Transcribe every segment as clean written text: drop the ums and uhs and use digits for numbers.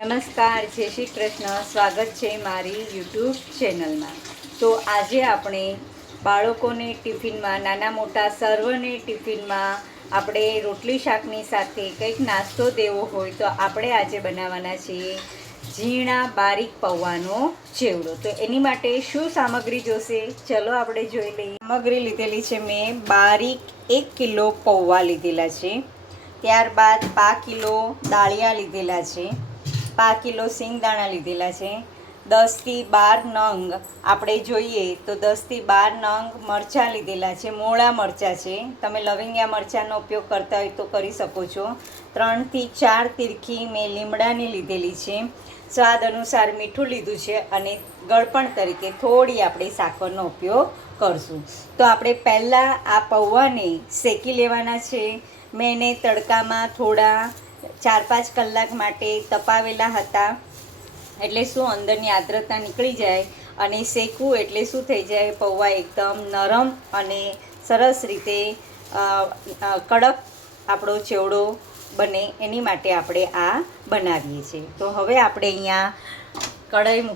નમસ્કાર, જય શ્રી કૃષ્ણ. સ્વાગત છે મારી યુટ્યુબ ચેનલમાં. તો આજે આપણે બાળકોને ટિફિનમાં, નાના મોટા સર્વને ટિફિનમાં આપણે રોટલી શાકની સાથે કંઈક નાસ્તો દેવો હોય તો આપણે આજે બનાવવાના છીએ ઝીણા બારીક પૌવાનો ચેવડો. તો એની માટે શું સામગ્રી જોશે ચલો આપણે જોઈ લઈએ. સામગ્રી લીધેલી છે મેં બારીક 1 કિલો પૌવા લીધેલા છે. ત્યારબાદ 5 કિલો દાળિયા લીધેલા છે. 5 કિલો સિંગદાણા લીધેલા છે. 10 થી 12 નંગ આપણે જોઈએ તો 10 થી 12 નંગ મરચાં લીધેલા છે. મોળા મરચાં છે. તમે લવિંગિયા મરચાંનો ઉપયોગ કરતા હોય તો કરી શકો છો. 3 થી 4 તીરખી મેં લીમડાની લીધેલી છે. સ્વાદ અનુસાર મીઠું લીધું છે અને ગળપણ તરીકે થોડી આપણે સાકરનો ઉપયોગ કરશું. તો આપણે પહેલાં આ પૌવાને શેકી લેવાના છે. મેં એને તડકામાં થોડા 4-5 કલાક માટે તપાવેલા હતા. એટલે શું અંદરની આર્દ્રતા નીકળી જાય અને શેકવું એટલે શું થઈ જાય, પૌવા એકદમ નરમ અને સરસ રીતે કડક આપણો ચેવડો બને. એની માટે આપણે આ બનાવીએ છીએ. તો હવે આપણે અહીંયા કઢાઈ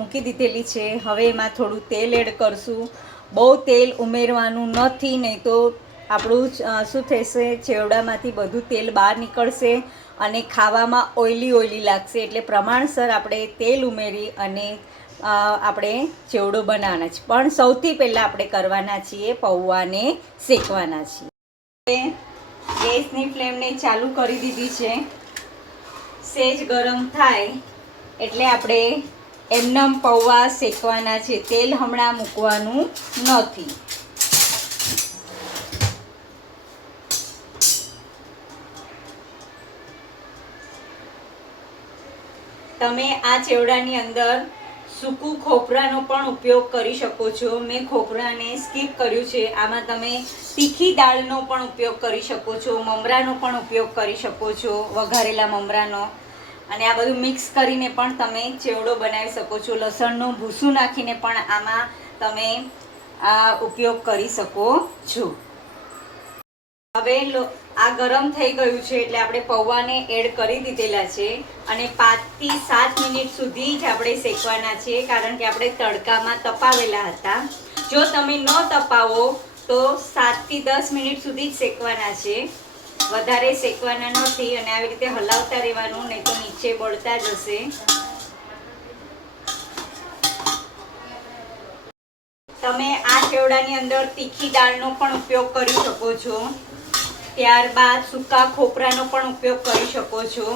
મૂકી દીધેલી છે. હવે એમાં થોડું તેલ એડ કરશું. બહુ તેલ ઉમેરવાનું નથી, નહીં તો આપણું શું થશે, ચેવડામાંથી બધું તેલ બહાર નીકળશે અને ખાવામાં ઓઈલી લાગશે. એટલે પ્રમાણસર આપણે તેલ ઉમેરી અને આપણે ચેવડો બનાવવાના છે. પણ સૌથી પહેલાં આપણે કરવાના છીએ પૌવાને શેકવાના છીએ. ગેસની ફ્લેમને ચાલુ કરી દીધી છે. સેજ ગરમ થાય એટલે આપણે એમનેમ પૌવા શેકવાના છે. તેલ હમણાં મૂકવાનું નથી. તમે આ ચેવડાની અંદર સૂકું ખોપરાનો પણ ઉપયોગ કરી શકો છો. મેં ખોપરાને સ્કીપ કર્યું છે. આમાં તમે તીખી દાળનો પણ ઉપયોગ કરી શકો છો, મમરાનો પણ ઉપયોગ કરી શકો છો, વઘારેલા મમરાનો. અને આ બધું મિક્સ કરીને પણ તમે ચેવડો બનાવી શકો છો. લસણનું ભૂસું નાખીને પણ આમાં તમે આ ઉપયોગ કરી શકો છો. હવે આ ગરમ થઈ ગયું છે એટલે આપણે પૌવાને એડ કરી દીધેલા છે અને 5 થી 7 મિનિટ સુધી જ આપણે શેકવાના છે, કારણ કે આપણે તડકામાં તપાવેલા હતા. જો તમે ન તપાવો તો 7 થી 10 મિનિટ સુધી જ શેકવાના છે, વધારે શેકવાના નથી. અને આવી રીતે હલાવતા રહેવાનું, નહીં તો નીચે બળતા જશે. તમે આ ચેવડાની અંદર તીખી દાળનો પણ ઉપયોગ કરી શકો છો. ત્યારબાદ સૂકા ખોપરાનો પણ ઉપયોગ કરી શકો છો.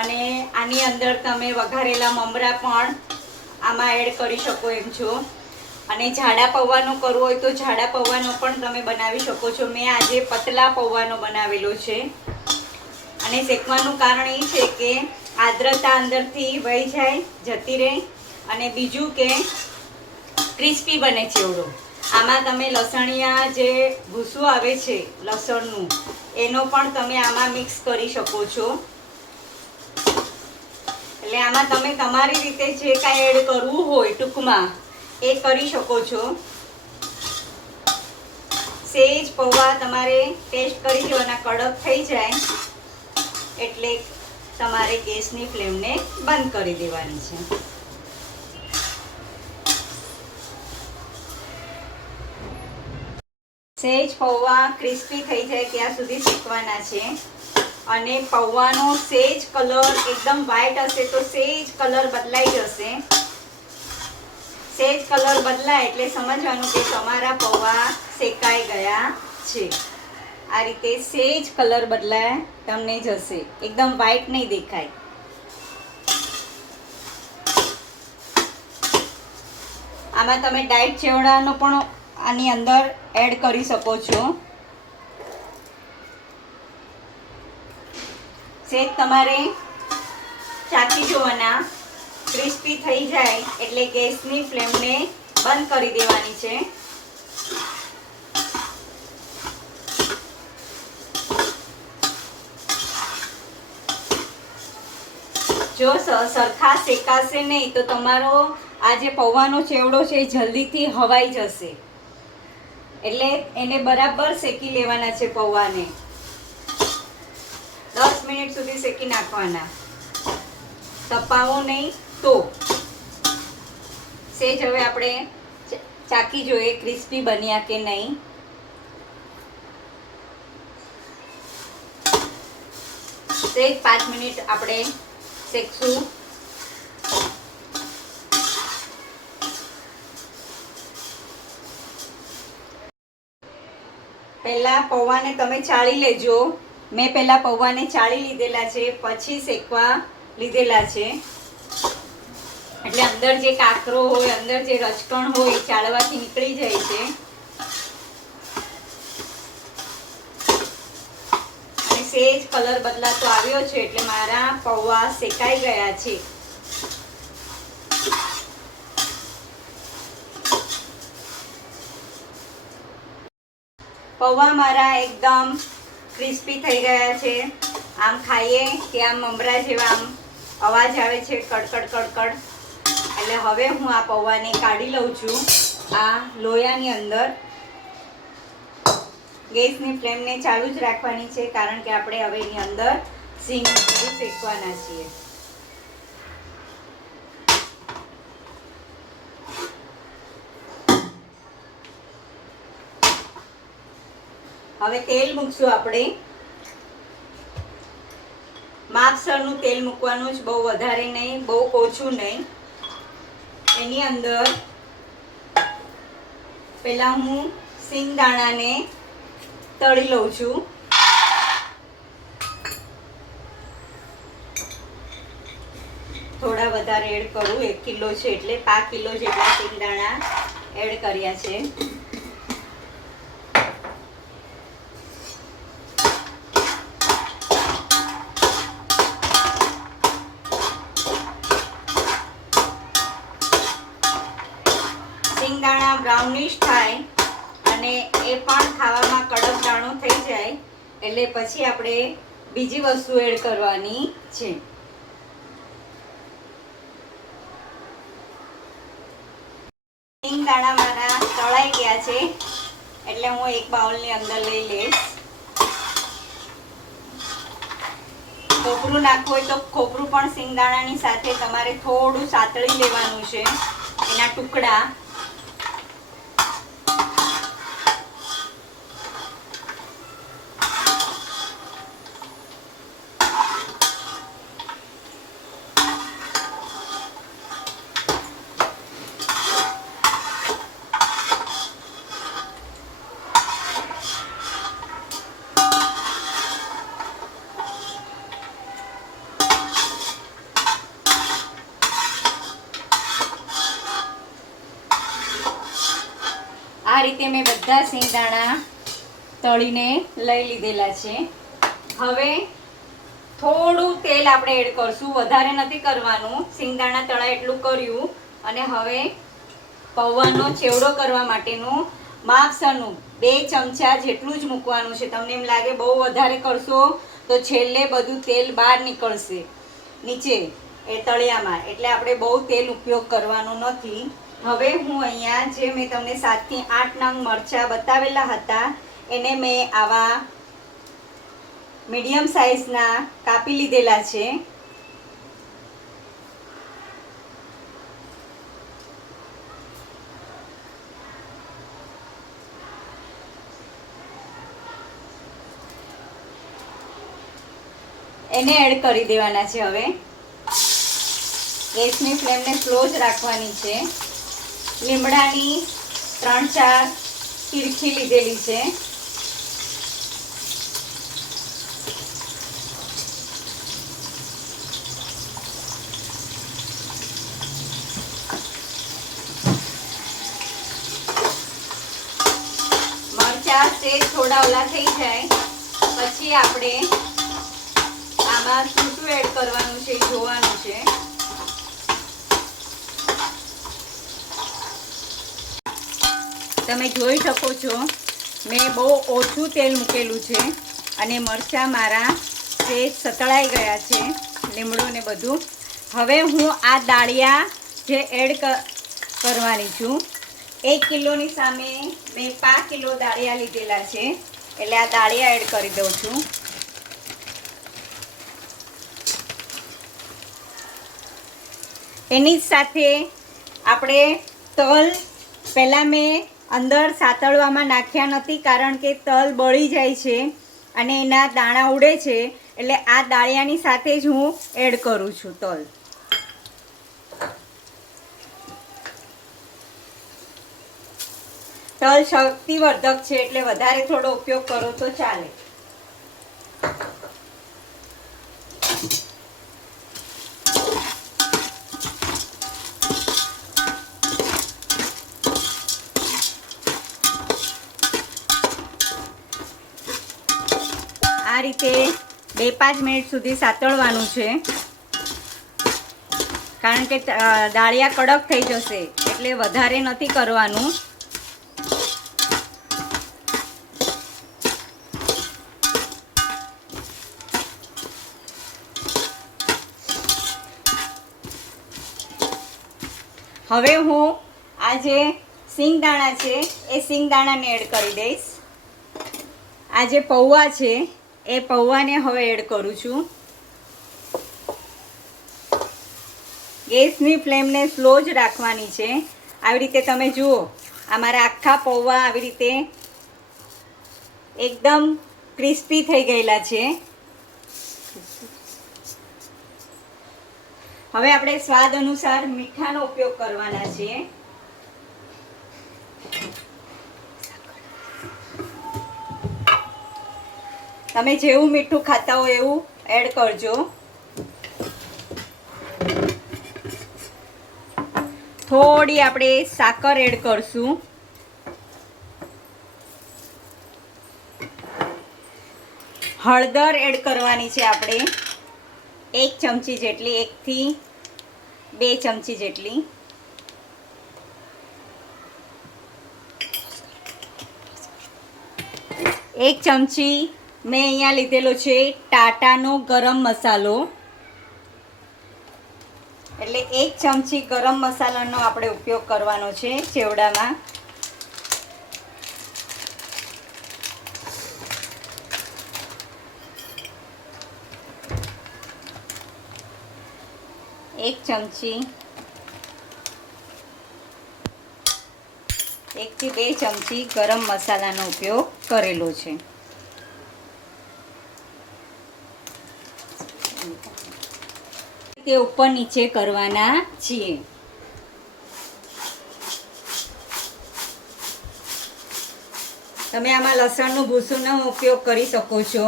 અને આની અંદર તમે વઘારેલા મમરા પણ આમાં એડ કરી શકો એમ છો. અને જાડા પૌવાનો કરવો હોય તો જાડા પૌવાનો પણ તમે બનાવી શકો છો. મેં આજે પતલા પૌવાનો બનાવેલો છે. અને શેકવાનું કારણ એ છે કે આર્દ્રતા અંદરથી વહી જાય, જતી રહે. અને બીજું કે ક્રિસ્પી બને ચેવડો. આમાં તમે લસણિયા જે ભૂસું આવે છે લસણનું, એનો પણ તમે આમાં મિક્સ કરી શકો છો. એટલે આમાં તમે તમારી રીતે જે કાંઈ એડ કરવું હોય ટૂંકમાં એ કરી શકો છો. સેજ પૌવા તમારે ટેસ્ટ કરી જોવાના, કડક થઈ જાય એટલે તમારે ગેસની ફ્લેમને બંધ કરી દેવાની છે. સેજ પૌવા ક્રિસ્પી થઈ જાય ત્યાં સુધી શેકવાના છે. અને પૌવાનો સેજ કલર એકદમ વ્હાઈટ હશે તો સેજ કલર બદલાઈ જશે. સેજ કલર બદલાય એટલે સમજવાનું કે તમારા પૌવા શેકાઈ ગયા છે. આ રીતે સેજ કલર બદલાય તમને જશે, એકદમ વ્હાઈટ નહીં દેખાય. આમાં તમે ડાયટ ચેવડાનો પણ આની અંદર એડ કરી શકો છો. સેજ તમારે ચાખી જોવાના, ક્રિસ્પી થઈ જાય એટલે ગેસની ફ્લેમને બંધ કરી દેવાની છે. જો સરખા શેકાશે નહીં તો તમારો આ જે પૌવાનો ચેવડો છે એ જલ્દીથી હવાઈ જશે. એટલે એને બરાબર શેકી લેવાના છે પૌવાને. 10 મિનિટ સુધી શેકી નાખવાના. તપાવો નહીં. તો સેજ હવે આપણે ચાકી જોઈએ ક્રિસ્પી બન્યા કે નહીં. સેજ 5 મિનિટ આપણે શેકશું. પહેલા પૌવાને તમે ચાળી લેજો. મેં પહેલા પૌવાને ચાળી લીધેલા છે, પછી શેકવા લીધેલા છે. એટલે અંદર જે કાકરો હોય, અંદર જે રચકણ હોય, ચાળવાથી નીકળી જાય છે. અને સેજ કલર બદલાતો આવ્યો છે, એટલે મારા પૌવા શેકાઈ ગયા છે. પૌવા મારા એકદમ ક્રિસ્પી થઈ ગયા છે. આમ ખાઈએ કે આમ મમરા જેવા આમ અવાજ આવે છે, કડકડ કડકડ. એટલે હવે હું આ પૌવાને કાઢી લઉં છું આ લોયાની અંદર. ગેસની ફ્લેમને ચાલુ જ રાખવાની છે, કારણ કે આપણે હવે એની અંદર સિંગ શેકવાના છીએ. હવે તેલ મૂકશું આપણે. માપસરનું તેલ મૂકવાનું જ, બહુ વધારે નહીં, બહુ ઓછું નહીં. એની અંદર પહેલા હું સિંગદાણાને તળી લઉં છું. થોડા વધારે એડ કરું, 1 કિલો છે એટલે 5 કિલો જેટલા સિંગદાણા એડ કર્યા છે. સિંગદાણા બ્રાઉનિશ થાય અને એ પણ ખાવામાં કડક દાણો થઈ જાય એટલે પછી આપણે બીજી વસ્તુ એડ કરવાની છે. સિંગદાણા મારા તળાઈ ગયા છે, એટલે હું એક બાઉલની અંદર લઈ લઈશ. ખોપરું નાખવું હોય તો ખોપરું પણ સિંગદાણાની સાથે તમારે થોડું સાતળી લેવાનું છે, એના ટુકડા. આ રીતે મેં બધા સિંગદાણા તળીને લઈ લીધેલા છે. હવે થોડું તેલ આપણે એડ કરશું, વધારે નથી કરવાનું. સિંગદાણા તળાય એટલું કર્યું. અને હવે પૌવાનો ચેવડો કરવા માટેનું માપસરનું 2 ચમચા જેટલું જ મૂકવાનું છે. તમને એમ લાગે બહુ વધારે કરશો તો છેલ્લે બધું તેલ બહાર નીકળશે નીચે એ તળિયામાં, એટલે આપણે બહુ તેલ ઉપયોગ કરવાનો નથી. હવે હું અહીંયા જે મેં તમને 7 થી 8 નંગ મરચાં બતાવેલા હતા, એને મેં આવા મીડિયમ સાઇઝના કાપી લીધેલા છે. એને એડ કરી દેવાના છે. હવે ગેસની ફ્લેમને સ્લો જ રાખવાની છે. લીમડાની 3-4 કીરખી લીધેલી છે. મરચાં તે થોડા ઓલા થઈ જાય પછી આપણે આમાં શું એડ કરવાનું છે જોવાનું છે. તમે જોઈ શકો છો મેં બહુ ઓછું તેલ મૂકેલું છે અને મરચાં મારા સેજ સતળાઈ ગયા છે, લીમડું ને બધું. હવે હું આ દાળિયા જે એડ કરવાની છું. 1 કિલોની સામે મેં 5 કિલો દાળિયા લીધેલા છે, એટલે આ દાળિયા એડ કરી દઉં છું. એની જ સાથે આપણે તલ પહેલાં મેં અંદર સાતળવામાં નાખ્યા નથી, કારણ કે તલ બળી જાય છે અને એના દાણા ઉડે છે, એટલે આ દાળિયાની સાથે જ હું એડ કરું છું તલ. તલ શક્તિવર્ધક છે એટલે વધારે થોડો ઉપયોગ કરો તો ચાલે. આ રીતે 2-5 મિનિટ સુધી સાતળવાનું છે, કારણ કે દાળિયા કડક થઈ જશે એટલે વધારે નથી કરવાનું. હવે હું આ જે સિંગદાણા છે એ સિંગદાણાને એડ કરી દઈશ. આ જે પૌવા છે એ પૌવાને હવે એડ કરું છું. ગેસની ફ્લેમને સ્લો જ રાખવાની છે. આવી રીતે તમે જુઓ, આ મારા આખા પૌવા આવી રીતે એકદમ ક્રિસ્પી થઈ ગયેલા છે. હવે આપણે સ્વાદ અનુસાર મીઠાનો ઉપયોગ કરવાના છીએ. તમે જેવું મીઠું ખાતા હો એવું એડ કરજો. થોડી આપણે સાકર એડ કરશું. હળદર એડ કરવાની છે આપણે 1 ચમચી જેટલી, 1 થી 2 ચમચી જેટલી. એક ચમચી મેં અહીંયા લીધેલો છે ટાટાનો ગરમ મસાલો, એટલે 1 ચમચી ગરમ મસાલાનો આપણે ઉપયોગ કરવાનો છે ચેવડામાં. એક ચમચી, 1 થી 2 ચમચી ગરમ મસાલાનો ઉપયોગ કરેલો છે. તે ઉપર નીચે કરવાના છીએ. તમે આમાં લસણનું ભૂસુંનો ઉપયોગ કરી શકો છો.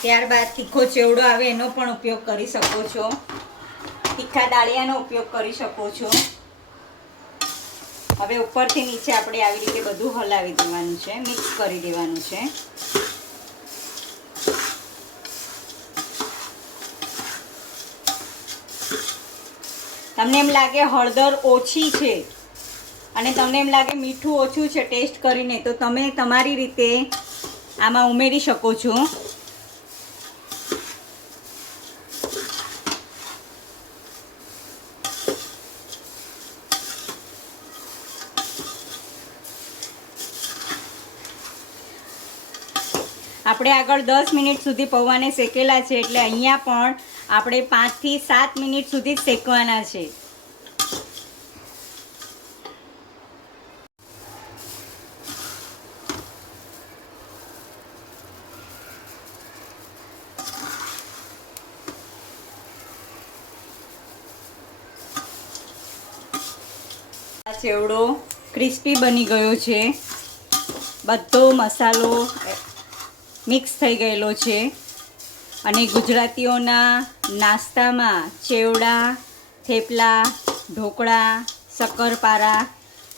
ત્યારબાદ તીખો ચેવડો આવે એનો પણ ઉપયોગ કરી શકો છો. તીખા દાળિયાનો ઉપયોગ કરી શકો છો. હવે ઉપરથી નીચે આપણે આવી રીતે બધું હલાવી દેવાનું છે, મિક્સ કરી દેવાનું છે. તમને એમ લાગે હળદર ઓછી છે અને તમને એમ લાગે મીઠું ઓછું છે ટેસ્ટ કરીને, તો તમે તમારી રીતે આમાં ઉમેરી શકો છો. આપણે આગળ 10 મિનિટ સુધી પૌવાને શેકેલા છે, એટલે અહીંયા પણ આપણે 5 થી 7 મિનિટ સુધી શેકવાના છે. આ ચેવડો ક્રિસ્પી બની ગયો છે. બધો મસાલો મિક્સ થઈ ગયેલો છે અને ગુજરાતીઓના નાસ્તામાં ચેવડા, થેપલા, ઢોકળા, શક્કરપારા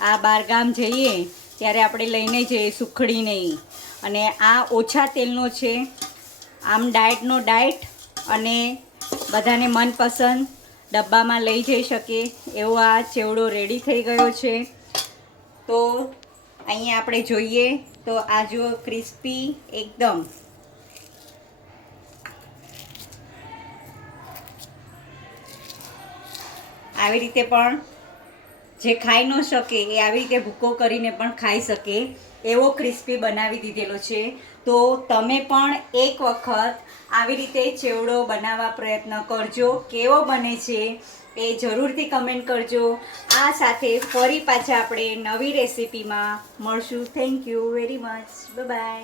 આ બહારગામ જઈએ ત્યારે આપણે લઈને જઈએ સુખડી નહીં. અને આ ઓછા તેલનો છે, આમ ડાયટનો ડાયટ અને બધાને મનપસંદ ડબ્બામાં લઈ જઈ શકે એવો આ ચેવડો રેડી થઈ ગયો છે. તો અહીંયા આપણે જોઈએ તો આ જો ક્રિસ્પી એકદમ આવી રીતે પણ જે ખાઈ ન શકે એ આવી રીતે ભૂકો કરીને પણ ખાઈ શકે એવો ક્રિસ્પી બનાવી દીધેલો છે. તો તમે પણ એક વખત આવી રીતે ચેવડો બનાવવા પ્રયત્ન કરજો. કેવો બને છે એ જરૂરથી કમેન્ટ કરજો. આ સાથે ફરી પાછા આપણે નવી રેસીપીમાં મળશું. Thank you very much. By.